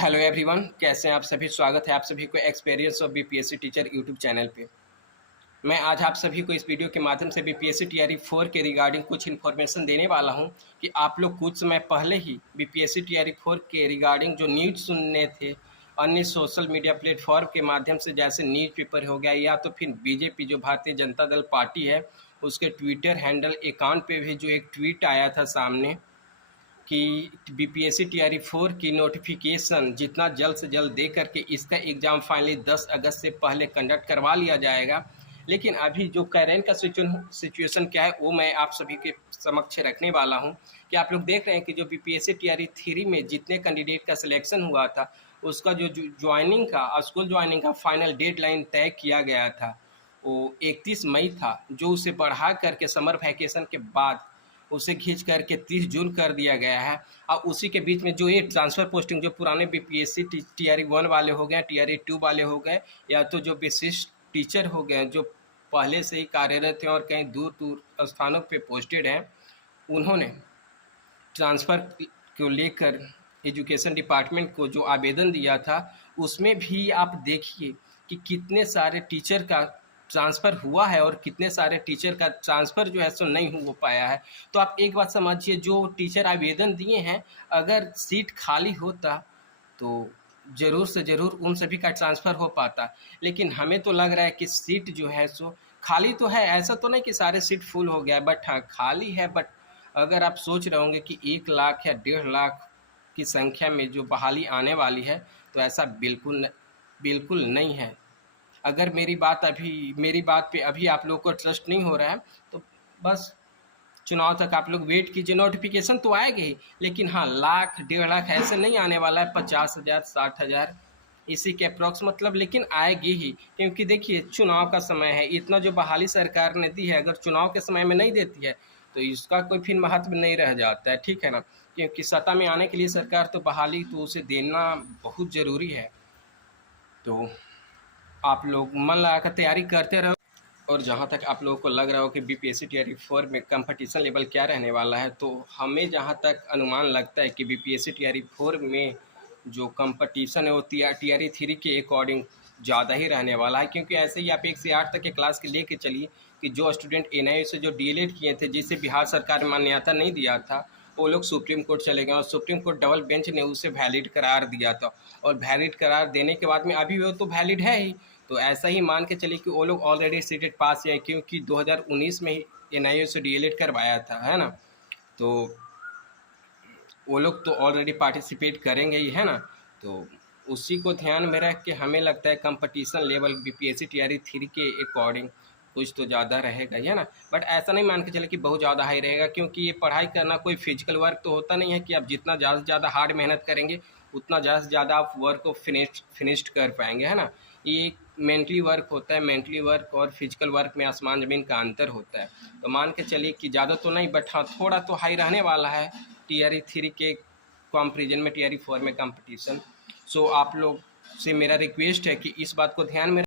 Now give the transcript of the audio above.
Hello everyone, कैसे हैं आप सभी। स्वागत है आप सभी को experience of BPSC teacher YouTube channel पे। मैं आज आप सभी को इस वीडियो के माध्यम से बीपीएससी टीआरई 4 के रिगार्डिंग कुछ इन्फॉर्मेशन देने वाला हूं कि आप लोग कुछ समय पहले ही बीपीएससी टीआरई 4 के रिगार्डिंग जो न्यूज़ सुनने थे अन्य सोशल मीडिया प्लेटफॉर्म के माध्यम से, जैसे न्यूज़पेपर हो गया या तो फिर बीजेपी जो भारतीय जनता दल पार्टी है उसके ट्विटर हैंडल अकाउंट पे भी जो एक ट्वीट आया था सामने कि बीपीएससी टीआरई 4 की नोटिफिकेशन जितना जल्द से जल्द दे करके इसका एग्ज़ाम फाइनली 10 अगस्त से पहले कंडक्ट करवा लिया जाएगा। लेकिन अभी जो करेंट का सिचुएशन क्या है वो मैं आप सभी के समक्ष रखने वाला हूं कि आप लोग देख रहे हैं कि जो बीपीएससी टीआरई 3 में जितने कैंडिडेट का सिलेक्शन हुआ था उसका जो ज्वाइनिंग का स्कूल ज्वाइनिंग का फाइनल डेडलाइन तय किया गया था वो 31 मई था, जो उसे बढ़ा करके समर वैकेशन के बाद उसे खींच करके 30 जून कर दिया गया है। और उसी के बीच में जो ये ट्रांसफ़र पोस्टिंग जो पुराने बीपीएससी टीआरई 1 वाले हो गए, टीआरई 2 वाले हो गए, या तो जो विशिष्ट टीचर हो गए जो पहले से ही कार्यरत थे और कहीं दूर दूर स्थानों पे पोस्टेड हैं, उन्होंने ट्रांसफ़र को लेकर एजुकेशन डिपार्टमेंट को जो आवेदन दिया था उसमें भी आप देखिए कि कितने सारे टीचर का ट्रांसफ़र हुआ है और कितने सारे टीचर का ट्रांसफ़र जो है सो नहीं हो पाया है। तो आप एक बात समझिए, जो टीचर आवेदन दिए हैं अगर सीट खाली होता तो ज़रूर से ज़रूर उन सभी का ट्रांसफ़र हो पाता। लेकिन हमें तो लग रहा है कि सीट जो है सो खाली तो है, ऐसा तो नहीं कि सारे सीट फुल हो गया है, बट हाँ खाली है। बट अगर आप सोच रहे होंगे कि 1 लाख या 1.5 लाख की संख्या में जो बहाली आने वाली है, तो ऐसा बिल्कुल नहीं है। अगर मेरी बात पे अभी आप लोगों को ट्रस्ट नहीं हो रहा है तो बस चुनाव तक आप लोग वेट कीजिए। नोटिफिकेशन तो आएगी ही, लेकिन हाँ लाख 1.5 लाख ऐसे नहीं आने वाला है, 50,000 60,000 इसी के अप्रॉक्स मतलब, लेकिन आएगी ही। क्योंकि देखिए चुनाव का समय है, इतना जो बहाली सरकार ने दी है अगर चुनाव के समय में नहीं देती है तो इसका कोई फिर महत्व नहीं रह जाता है, ठीक है ना। क्योंकि सत्ता में आने के लिए सरकार तो बहाली तो उसे देना बहुत ज़रूरी है। तो आप लोग मन लगाकर तैयारी करते रहो। और जहाँ तक आप लोगों को लग रहा हो कि बीपीएससी टीआरई 4 में कंपटीशन लेवल क्या रहने वाला है, तो हमें जहाँ तक अनुमान लगता है कि बीपीएससी टीआरई 4 में जो कंपटीशन है वो टीआरई 3 के अकॉर्डिंग ज़्यादा ही रहने वाला है। क्योंकि ऐसे ही आप 1 से 8 तक के क्लास के लेके चलिए कि जो स्टूडेंट एनआईओ से जो डीएलएड किए थे, जिसे बिहार सरकार ने मान्यता नहीं दिया था, वो लोग सुप्रीम कोर्ट चले गए और सुप्रीम कोर्ट डबल बेंच ने उसे वैलिड करार दिया था। और वैलिड करार देने के बाद में अभी वो तो वैलिड है ही, तो ऐसा ही मान के चलिए कि वो लोग ऑलरेडी सीटेड पास है, क्योंकि 2019 में ही एनआईओ से डीएलएड करवाया था, है ना। तो वो लोग तो ऑलरेडी पार्टिसिपेट करेंगे ही, है ना। तो उसी को ध्यान में रख के हमें लगता है कंपटीशन लेवल बीपीएससी टीआरई 3 के अकॉर्डिंग कुछ तो ज़्यादा रहेगा, है ना। बट ऐसा नहीं मान के चले कि बहुत ज़्यादा हाई रहेगा, क्योंकि ये पढ़ाई करना कोई फिजिकल वर्क तो होता नहीं है कि आप जितना ज़्यादा से ज़्यादा हार्ड मेहनत करेंगे उतना ज़्यादा से ज़्यादा आप वर्क को फिनिश्ड कर पाएंगे, है ना। ये एक मेंटली वर्क होता है, मेंटली वर्क और फिजिकल वर्क में आसमान ज़मीन का अंतर होता है। तो मान के चलिए कि ज़्यादा तो नहीं, बट हाँ थोड़ा तो हाई रहने वाला है टीआरई 3 के कंपेरिजन में टीआरई 4 में कंपटीशन। सो आप लोग से मेरा रिक्वेस्ट है कि इस बात को ध्यान में